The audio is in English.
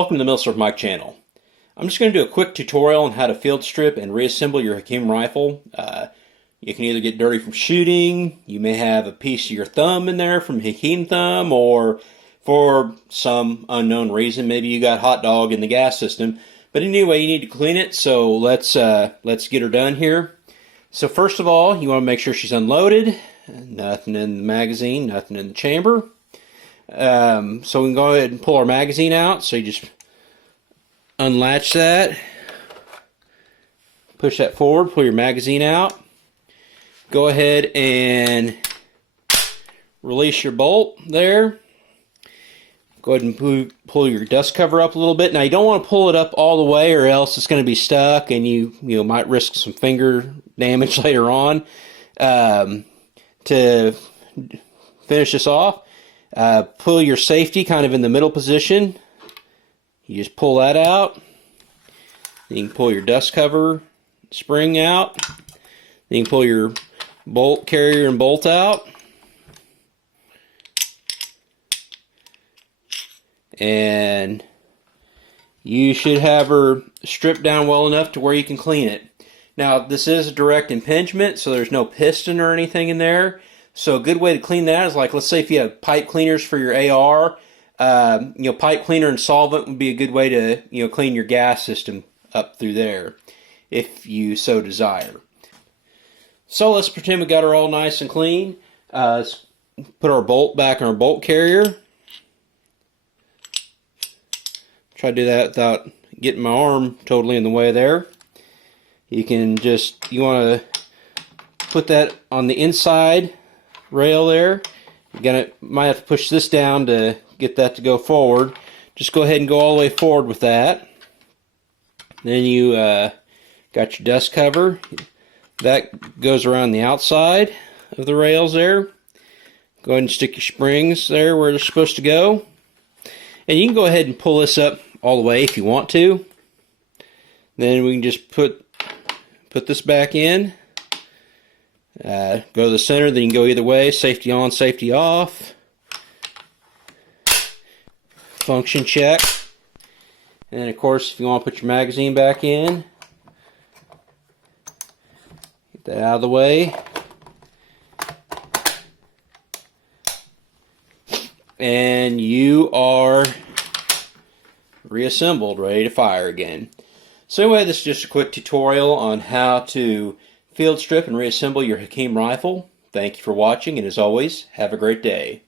Welcome to the Milsurf Mike channel. I'm just going to do a quick tutorial on how to field strip and reassemble your Hakim rifle. You can either get dirty from shooting, you may have a piece of your thumb in there from Hakim thumb, or for some unknown reason, maybe you got hot dog in the gas system. But anyway, you need to clean it, so let's get her done here. So first of all, you want to make sure she's unloaded. Nothing in the magazine, nothing in the chamber. So we can go ahead and pull our magazine out. So you just unlatch that, push that forward, pull your magazine out. Go ahead and release your bolt there. Go ahead and pull your dust cover up a little bit. Now you don't want to pull it up all the way, or else it's going to be stuck, and you might risk some finger damage later on. To finish this off, pull your safety kind of in the middle position. You just pull that out. Then you can pull your dust cover spring out. Then you can pull your bolt carrier and bolt out. And you should have her stripped down well enough to where you can clean it. Now, this is a direct impingement, so there's no piston or anything in there. So a good way to clean that is, like, let's say if you have pipe cleaners for your AR, pipe cleaner and solvent would be a good way to, clean your gas system up through there, if you so desire. So let's pretend we got her all nice and clean. Let's put our bolt back in our bolt carrier. Try to do that without getting my arm totally in the way there. You want to put that on the inside rail there. Might have to push this down to get that to go forward. Just go ahead and go all the way forward with that. Then you got your dust cover. That goes around the outside of the rails there. Go ahead and stick your springs there where they're supposed to go. And you can go ahead and pull this up all the way if you want to. Then we can just put this back in. Go to the center, then you can go either way. Safety on, safety off. Function check. And then, of course, if you want to put your magazine back in, get that out of the way. And you are reassembled, ready to fire again. So anyway, this is just a quick tutorial on how to field strip and reassemble your Hakim rifle. Thank you for watching, and as always, have a great day.